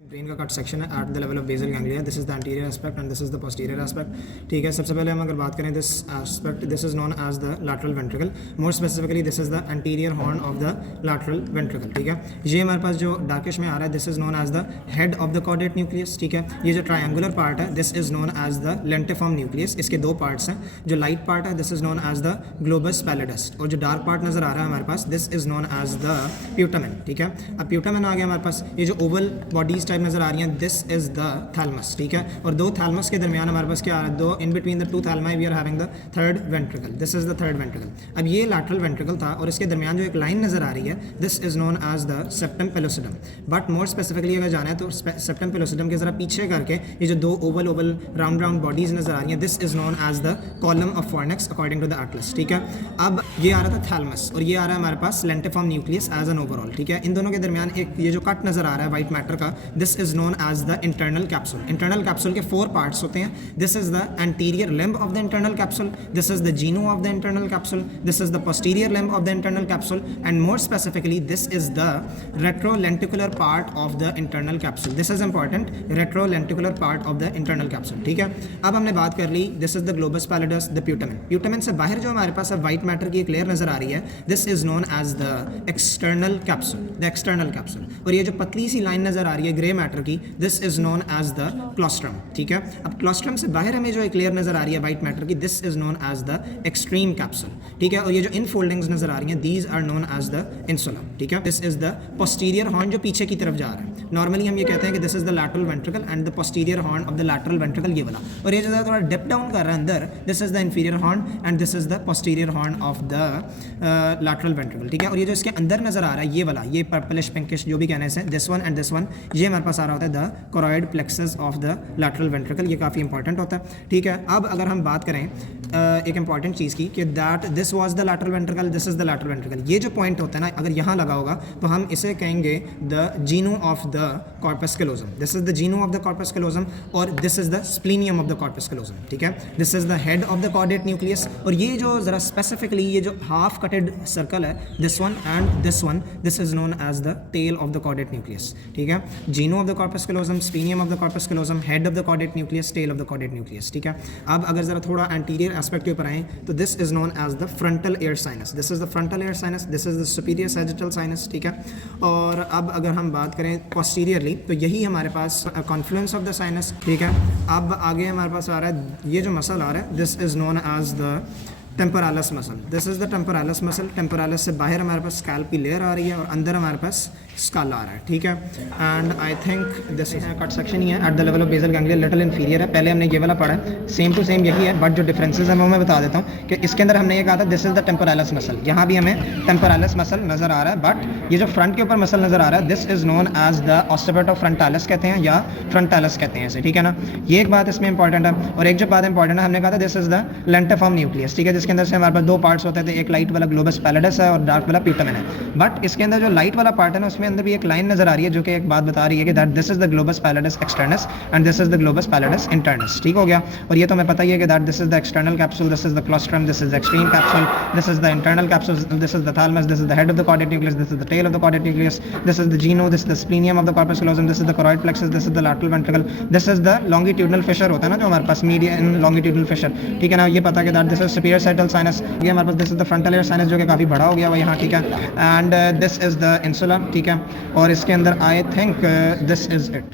Brain का cut section है at the level of basal ganglia. This is the anterior aspect and this is the posterior aspect. ठीक है, सबसे पहले हम अगर बात करें this aspect, this is known as the lateral ventricle. More specifically this is the anterior horn of the lateral ventricle. ठीक है, ये हमारे पास जो डार्किश में आ रहा है this is known as the head of the caudate nucleus. ठीक है, ये जो ट्रायंगुलर पार्ट है this is known as the lentiform nucleus. इसके दो पार्ट्स हैं. जो लाइट पार्ट है this is known as the globus pallidus और जो डार्क पार्ट नजर आ रहा है हमारे पास this is known as the putamen. ठीक है, अब प्यूटामेन आ गया हमारे पास. ये जो ओवल बॉडीज टाइप नजर आ रही हैं दिस इज द थैलमस. ठीक है, और दो थैलमस के दरमियान हमारे पास क्या आ रहा है, दो in between the two thalami we are having the third ventricle. This is the third ventricle. अब ये लैटरल वेंट्रिकल था और इसके दरमियान जो एक लाइन नजर आ रही है this is known as the septum pellucidum. But more specifically अगर जाना है तो सेप्टम पेलोसिडम के जरा पीछे करके ये जो दो oval oval round round bodies नजर आ रही हैं this is known as the column of fornix according to the atlas. ठीक है, अब ये आ रहा था थैलमस और ये आ रहा है हमारे पास lentiform nucleus as an overall. ठीक है, इन दोनों के दरमियान एक ये जो कट नजर आ रहा है व्हाइट मैटर का this is known as the internal capsule. Internal capsule के 4 पार्ट्स होते हैं. This is the anterior limb of the internal capsule, this is the genu of the internal capsule, this is the posterior limb of the internal capsule and more specifically this is the retrolenticular part of the internal capsule. This is important, retrolenticular part of the internal capsule. ठीक है, अब हमने बात कर ली this is the globus pallidus, the putamen. Putamen से बाहर जो हमारे पास व्हाइट मैटर की एक लेयर नजर आ रही है this is known as the external capsule, the external capsule. और ये जो पतली सी लाइन नजर आ रही है ग्रे मैटर की this is known as the claustrum. ठीक है, अब क्लोस्ट्रम से बाहर हमें जो एक लेयर नजर आ रही है व्हाइट मैटर की this is known as the extreme capsule. ठीक है, और ये जो इनफोल्डिंग्स नजर आ रही हैं these are known as the insula. ठीक है, this is the posterior horn जो पीछे की तरफ जा रहा है. नॉर्मली हम ये कहते हैं कि this is the lateral ventricle and the posterior horn of the lateral ventricle ये वाला. और ये जो थोड़ा डिप डाउन कर रहा है अंदर this is the inferior horn and this is the posterior horn of the lateral ventricle. ठीक है, और ये जो इसके अंदर नजर आ रहा है ये वाला, ये पर्पलिश पिंकिश जो भी कहने से this one and this one, ये हमारे पास आ रहा होता है the choroid plexus of the lateral ventricle. ये काफ़ी इंपॉर्टेंट होता है. ठीक है, अब अगर हम बात करें एक इंपॉर्टेंट चीज़ की कि that this was the lateral ventricle, this is the lateral ventricle. ये जो पॉइंट होता है ना अगर यहाँ लगा होगा तो हम इसे कहेंगे the genu of the corpus callosum. This is the genu of the corpus callosum और this is the splenium of the corpus callosum. ठीक है, this is the head of the caudate nucleus. और ये जो ज़रा स्पेसिफिकली ये जो half cutted circle है this one and this one this is known as the tail of the caudate nucleus. ठीक है, genu of the corpus callosum, स्प्लीनियम of the corpus callosum, head of the caudate nucleus, tail of the caudate nucleus. ठीक है, अब अगर ज़रा थोड़ा anterior aspect के ऊपर आएँ तो this is known as the frontal air sinus. This is the frontal air sinus, this is the superior sagittal sinus. ठीक है, और अब अगर हम बात करें पोस्टीरियरली तो यही हमारे पास कॉन्फ्लुएंस ऑफ द साइनस. ठीक है, अब आगे हमारे पास आ रहा है ये जो मसल आ रहा है this is known as the temporalis muscle. This is the temporalis muscle. Temporalis से बाहर हमारे पास स्कैल्प की लेयर आ रही है और अंदर हमारे पास स्कल आ रहा है. ठीक है, and I think this is cut section ही है at the level of basal ganglia, little inferior है. पहले हमने ये वाला पढ़ा है, सेम टू सेम यही है बट जो डिफरेंसेस हैं वो मैं बता देता हूँ कि इसके अंदर हमने ये कहा था this is the temporalis muscle. यहाँ भी हमें टेम्पोरालस मसल नजर आ रहा है बट ये जो फ्रंट के ऊपर मसल नजर आ रहा है this is known as the ऑस्टिपेट ऑफ फ्रंटालिस कहते हैं या फ्रंटालिस कहते हैं इसे. ठीक है ना, ये एक बात इसमें इंपॉर्टेंट है. और एक जो बात इंपॉर्टेंट है हमने कहा था this is the lentiform nucleus. ठीक है, जिसके अंदर से हमारे पास 2 पार्ट्स होते थे, एक लाइट वाला ग्लोबस पैलिडस है और डार्क वाला प्यूटामेन है. बट इसके अंदर जो लाइट वाला पार्ट है ना उसमें अंदर भी एक लाइन नजर आ रही है जो कि एक बात बता रही है कि that this is the globus pallidus externus and this is the globus pallidus internus. ठीक हो गया, और ये तो हमें पता ही है कि that this is the external capsule, this is the claustrum, this is the extreme capsule, this is the internal capsule, this is the thalamus, this is the head of the caudate nucleus, this is the tail of the caudate nucleus, this is the genu, this is the splenium of the corpus callosum, this is the choroid plexus, this is the lateral ventricle, this is the longitudinal Fisher होता है ना जो हमारे पास median longitudinal Fisher. ठीक है ना, ये पता है कि that this is superior sagittal sinus. ये हमारे पास this is the frontal air sinus जो कि काफ़ी बड़ा हो गया हुआ यहाँ. ठीक है, and this is the insula. ठीक है, और इसके अंदर आई थिंक दिस इज इट.